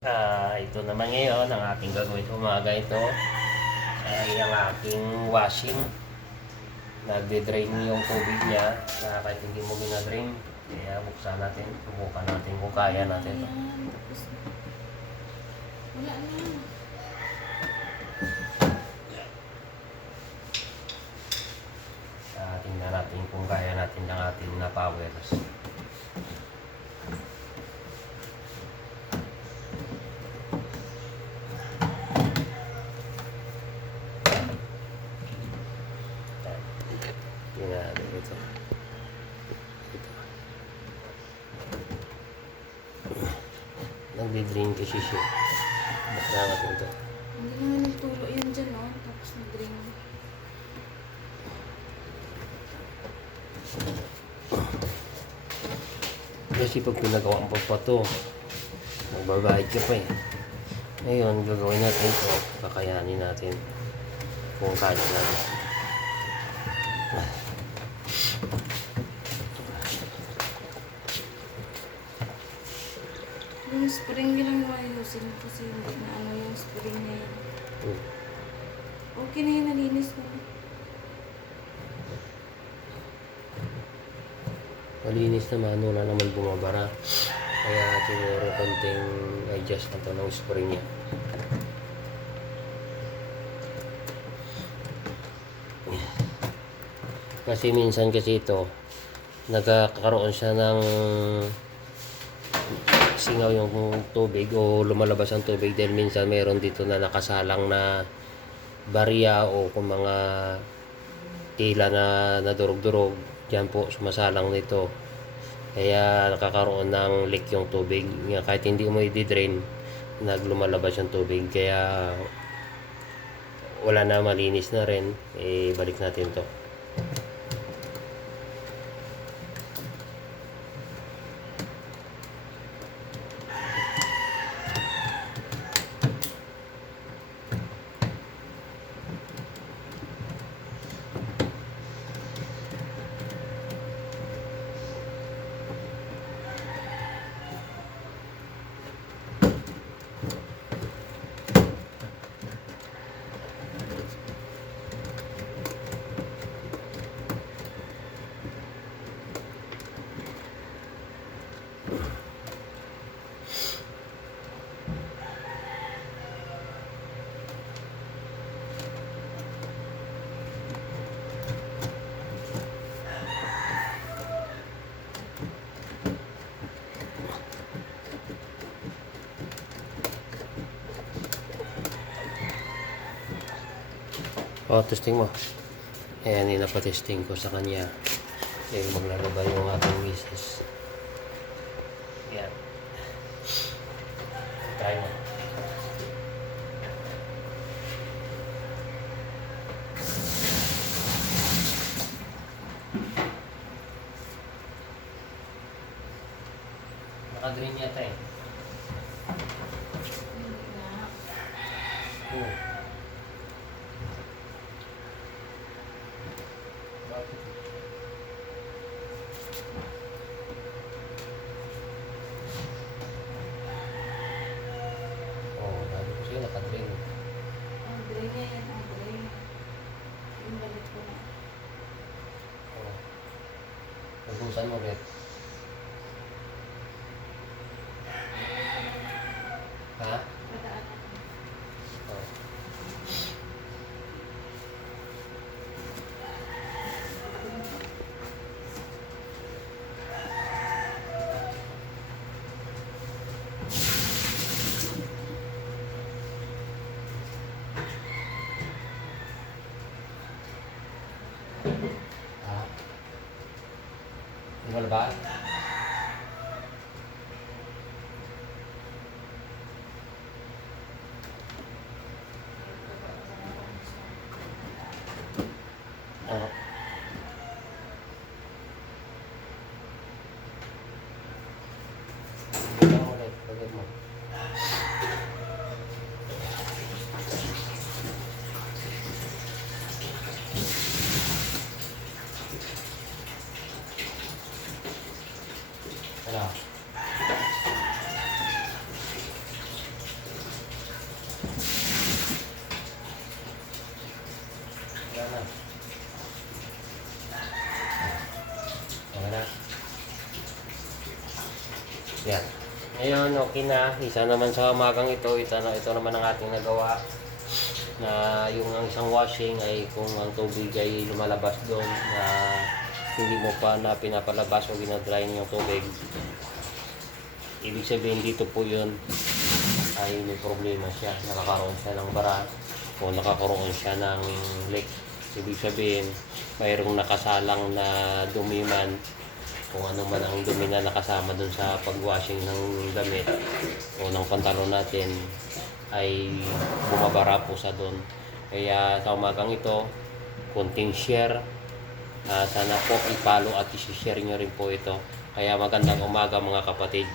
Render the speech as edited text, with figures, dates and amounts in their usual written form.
Ito naman ngayon, ang ating gagawin sa umaga ito ay ang aking washing. Nagde-drain yung tubig niya na kahit hindi mo minadrain. Kaya buksan natin, subukan natin kung kaya natin ito. Ayan, tapos na. Wala na. Tingnan natin kung kaya natin ng ating na powers. Tingnan natin ito. Nagde-drain kasi siya. Buksan natin ito. Hindi naman nagtulo yan dyan, no? Tapos nag-ring. Kasi pag pinagawa mo pa ito, magbabayad ka pa eh. Ngayon, gagawin natin ito. Kakayanin natin kung kaya natin. Yung spring nilang ayusin kasi hindi na ano yung spring na yan. Okay na yun, nalinis ko. Malinis naman, wala naman bumabara. Kaya siguro konting adjust na to ng spring niya. Kasi minsan kasi ito, nagkakaroon siya ng singaw yung tubig o lumalabas ang tubig dahil minsan meron dito na nakasalang na barya o kung mga tila na nadurog-durog, dyan po sumasalang nito. Kaya nakakaroon ng leak yung tubig. Kahit hindi mo i-drain, naglumalabas yung tubig. Kaya wala na, malinis na rin. Balik natin to. Testing mo. Ayan, inapatesting ko sa kanya. Maglalaba yung ating misis. Ayan. Try mo. Naka-green yata eh. Oo. Sabi ko sa'yo, naka-green. Ang gray niya yan, ang gray. Yung balik ko na. Nagusan mo ulit. Ha? Padaan na. Tinggal ba? ngayon, okay na. Isa naman sa umagang ito naman ang ating nagawa. Na yung ang isang washing ay kung ang tubig ay lumalabas doon na hindi mo pa na pinapalabas o ginadry yung tubig. Ibig sabihin dito po yun ay may problema siya. Nakakaroon siya ng bara o nakakaroon siya ng leak. Ibig sabihin, mayroong nakasalang na dumi man kung ano man ang dumi na nakasama dun sa pag-washing ng damit o ng pantalon natin ay bumabara po sa doon. Kaya sa umagang ito, konting share. Sana po i-follow at i-share nyo rin po ito. Kaya magandang umaga mga kapatid.